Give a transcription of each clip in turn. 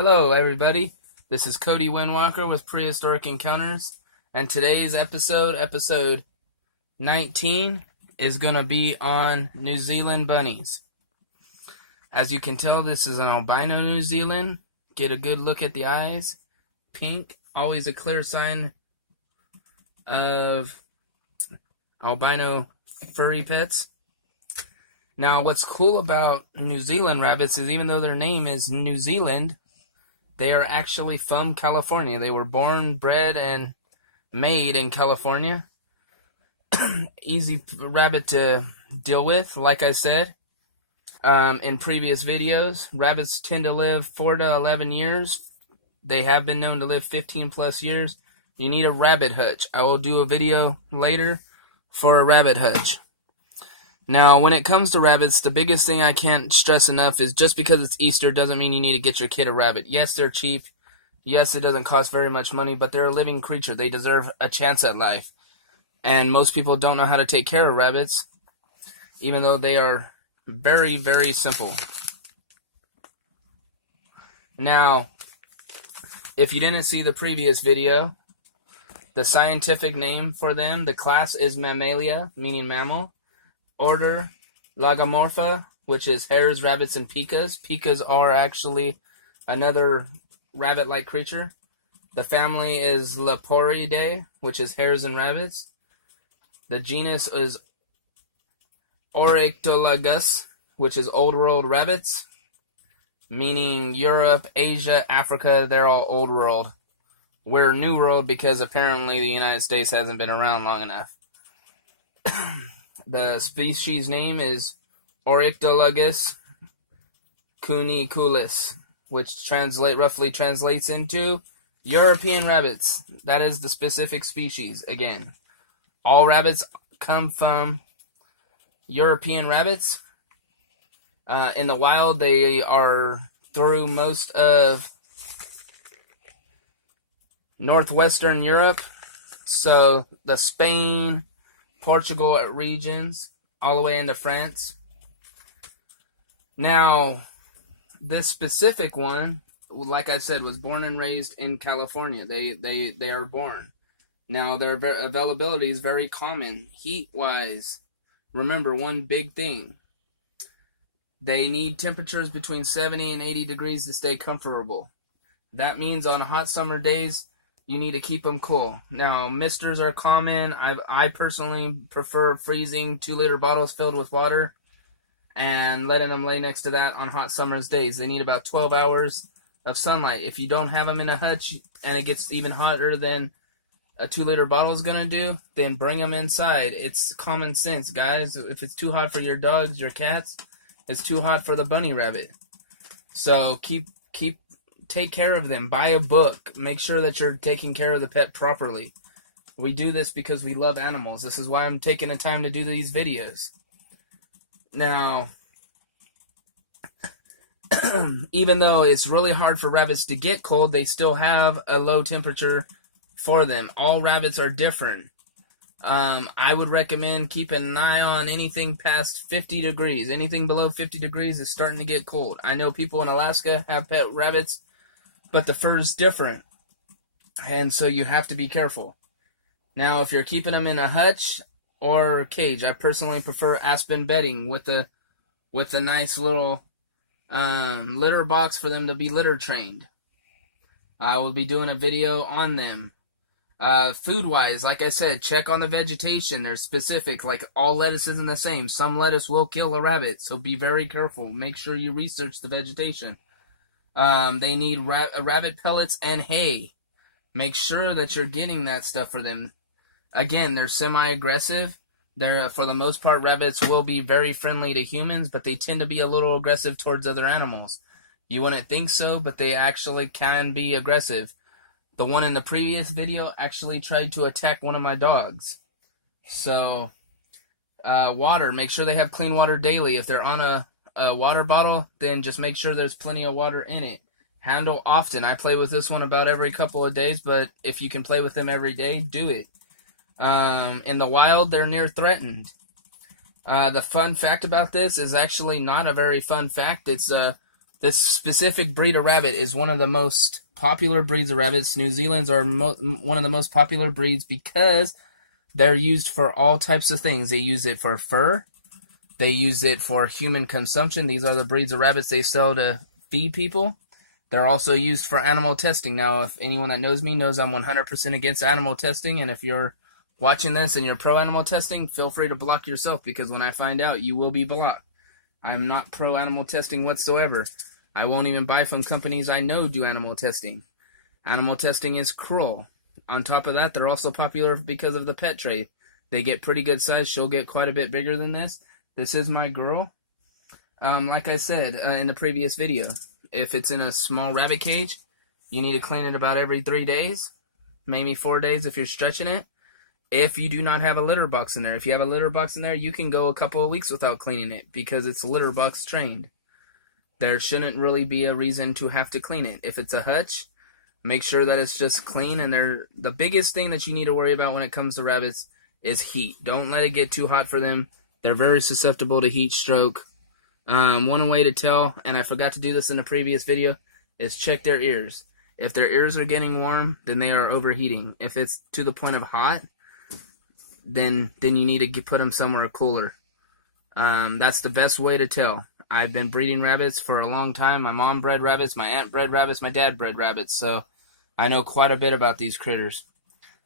Hello, everybody. This is Cody Windwalker with Prehistoric Encounters, and today's episode 19, is going to be on New Zealand bunnies. As you can tell, this is an albino New Zealand. Get a good look at the eyes. Pink, always a clear sign of albino furry pets. Now, what's cool about New Zealand rabbits is even though their name is New Zealand, they are actually from California. They were born, bred, and made in California. Easy rabbit to deal with, like I said in previous videos. Rabbits tend to live 4 to 11 years. They have been known to live 15 plus years. You need a rabbit hutch. I will do a video later for a rabbit hutch. Now, when it comes to rabbits, the biggest thing I can't stress enough is just because it's Easter doesn't mean you need to get your kid a rabbit. Yes, they're cheap. Yes, it doesn't cost very much money, but they're a living creature. They deserve a chance at life. And most people don't know how to take care of rabbits, even though they are very, very simple. Now, if you didn't see the previous video, the scientific name for them, the class is Mammalia, meaning mammal. Order, Lagomorpha, which is hares, rabbits, and pikas. Pikas are actually another rabbit-like creature. The family is Leporidae, which is hares and rabbits. The genus is Oryctolagus, which is Old World rabbits, meaning Europe, Asia, Africa, they're all Old World. We're New World because apparently the United States hasn't been around long enough. The species name is Oryctolagus cuniculus, which roughly translates into European rabbits. That is the specific species. Again, all rabbits come from European rabbits. In the wild, they are through most of northwestern Europe. So the Spain, Portugal regions, all the way into France. Now, this specific one, like I said, was born and raised in California. They are born. Now, their availability is very common. Heat-wise, remember one big thing. They need temperatures between 70 and 80 degrees to stay comfortable. That means on hot summer days, you need to keep them cool. Now, misters are common. I personally prefer freezing 2-liter bottles filled with water and letting them lay next to that on hot summer's days. They need about 12 hours of sunlight. If you don't have them in a hutch and it gets even hotter than a 2-liter bottle is going to do, then bring them inside. It's common sense, guys. If it's too hot for your dogs, your cats, it's too hot for the bunny rabbit. So take care of them. Buy a book. Make sure that you're taking care of the pet properly. We do this because we love animals. This is why I'm taking the time to do these videos. Now, even though it's really hard for rabbits to get cold, they still have a low temperature for them. All rabbits are different. I would recommend keeping an eye on anything past 50 degrees. Anything below 50 degrees is starting to get cold. I know people in Alaska have pet rabbits, but the fur is different, and so you have to be careful. Now, if you're keeping them in a hutch or cage, I personally prefer aspen bedding with a nice little litter box for them to be litter trained. I will be doing a video on them. Food-wise, like I said, check on the vegetation. They're specific, like all lettuce isn't the same. Some lettuce will kill a rabbit, so be very careful. Make sure you research the vegetation. They need rabbit pellets and hay. Make sure that you're getting that stuff for them. Again, they're semi-aggressive. For the most part, rabbits will be very friendly to humans, but they tend to be a little aggressive towards other animals. You wouldn't think so, but they actually can be aggressive. The one in the previous video actually tried to attack one of my dogs. So, water. Make sure they have clean water daily. If they're on a water bottle, then just make sure there's plenty of water in it. Handle often. I play with this one about every couple of days, but if you can play with them every day, do it. In the wild, they're near threatened. The fun fact about this is actually not a very fun fact. It's This specific breed of rabbit is one of the most popular breeds of rabbits. New Zealand's are one of the most popular breeds because they're used for all types of things. They use it for fur. They use it for human consumption. These are the breeds of rabbits they sell to feed people. They're also used for animal testing. Now, if anyone that knows me knows I'm 100% against animal testing, and if you're watching this and you're pro-animal testing, feel free to block yourself, because when I find out, you will be blocked. I'm not pro-animal testing whatsoever. I won't even buy from companies I know do animal testing. Animal testing is cruel. On top of that, they're also popular because of the pet trade. They get pretty good size. She'll get quite a bit bigger than this. This is my girl. Like I said in the previous video, if it's in a small rabbit cage, you need to clean it about every 3 days, maybe 4 days if you're stretching it. If you do not have a litter box in there, if you have a litter box in there, you can go a couple of weeks without cleaning it because it's litter box trained. There shouldn't really be a reason to have to clean it. If it's a hutch, make sure that it's just clean. And the biggest thing that you need to worry about when it comes to rabbits is heat. Don't let it get too hot for them. They're very susceptible to heat stroke. One way to tell, and I forgot to do this in the previous video, is check their ears. If their ears are getting warm, then they are overheating. If it's to the point of hot, then you need to put them somewhere cooler. That's the best way to tell. I've been breeding rabbits for a long time. My mom bred rabbits, my aunt bred rabbits, my dad bred rabbits, so I know quite a bit about these critters.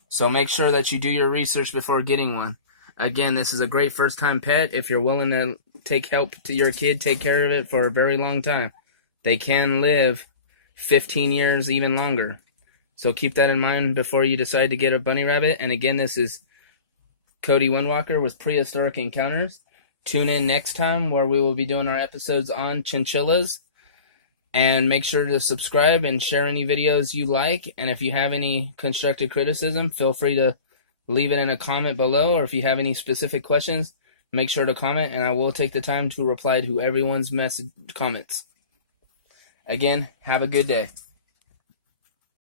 So make sure that you do your research before getting one. Again, this is a great first-time pet if you're willing to help to your kid take care of it for a very long time. They can live 15 years, even longer. So keep that in mind before you decide to get a bunny rabbit. And again, this is Cody Windwalker with Prehistoric Encounters. Tune in next time where we will be doing our episodes on chinchillas. And make sure to subscribe and share any videos you like. And if you have any constructive criticism, feel free to leave it in a comment below. Or if you have any specific questions, make sure to comment, and I will take the time to reply to everyone's comments. Again, have a good day.